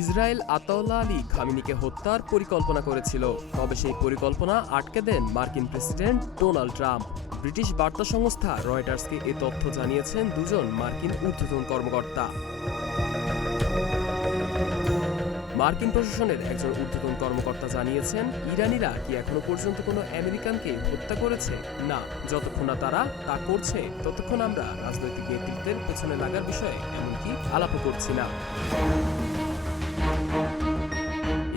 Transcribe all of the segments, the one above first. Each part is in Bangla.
ইসরায়েল আতাউল্লাহ আলী খামেনিকে হত্যার পরিকল্পনা করেছিল, তবে সেই পরিকল্পনা আটকে দেন মার্কিন প্রেসিডেন্ট ডোনাল্ড ট্রাম্প। ব্রিটিশ বার্তা সংস্থা রয়টার্সকে এ তথ্য জানিয়েছেন দুজন মার্কিন ঊর্ধ্বতন কর্মকর্তা। মার্কিন প্রশাসনের একজন ঊর্ধ্বতন কর্মকর্তা জানিয়েছেন, ইরানিরা কি এখনো পর্যন্ত কোনো আমেরিকানকে হত্যা করেছে? না, যতক্ষণ না তারা তা করছে ততক্ষণ আমরা রাজনৈতিক নেতৃত্বের পেছনে লাগার বিষয়ে এমনকি আলাপও করছি না।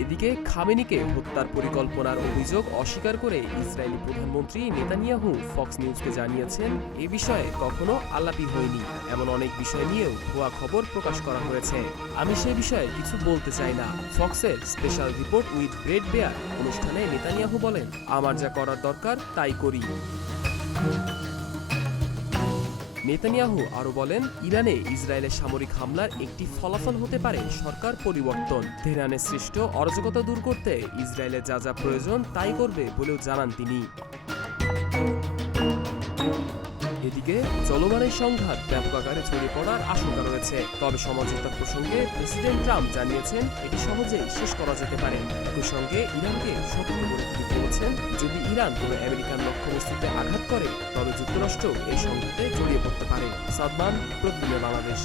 এদিকে খামেনিকে হত্যার পরিকল্পনার অভিযোগ অস্বীকার করে ইসরায়েলি প্রধানমন্ত্রী নেতানিয়াহু ফক্স নিউজকে জানিয়েছেন, এ বিষয়ে কখনো আলাপই হয়নি। এমন অনেক বিষয় নিয়েও ভুয়া খবর প্রকাশ করা হয়েছে। আমি সে বিষয়ে কিছু বলতে চাই না। ফক্সের special report with Bret Baier অনুষ্ঠানে নেতানিয়াহু বলেন, আমার যা করার দরকার তাই করি। নেতানিয়াহু আরও বলেন, ইরানে ইসরায়েলের সামরিক হামলার একটি ফলাফল হতে পারে সরকার পরিবর্তন। তেহরানের সৃষ্ট অরাজকতা দূর করতে ইসরায়েলের যা যা প্রয়োজন তাই করবে বলেও জানান তিনি। এদিকে চলমানের সংঘাত ব্যাপক আকারে ছড়িয়ে পড়ার আশঙ্কা রয়েছে। তবে সমঝোতার প্রসঙ্গে প্রেসিডেন্ট ট্রাম্প জানিয়েছেন, এটি সহজেই শেষ করা যেতে পারে। একই সঙ্গে ইরানকে সতর্ক করে তিনি বলেছেন, যদি ইরান কোনো আমেরিকান লক্ষ্যবস্তুতে আঘাত করে তবে যুক্তরাষ্ট্র এই সংঘাতে জড়িয়ে পড়তে পারে। সাদমান, প্রতিদিনের বাংলাদেশ।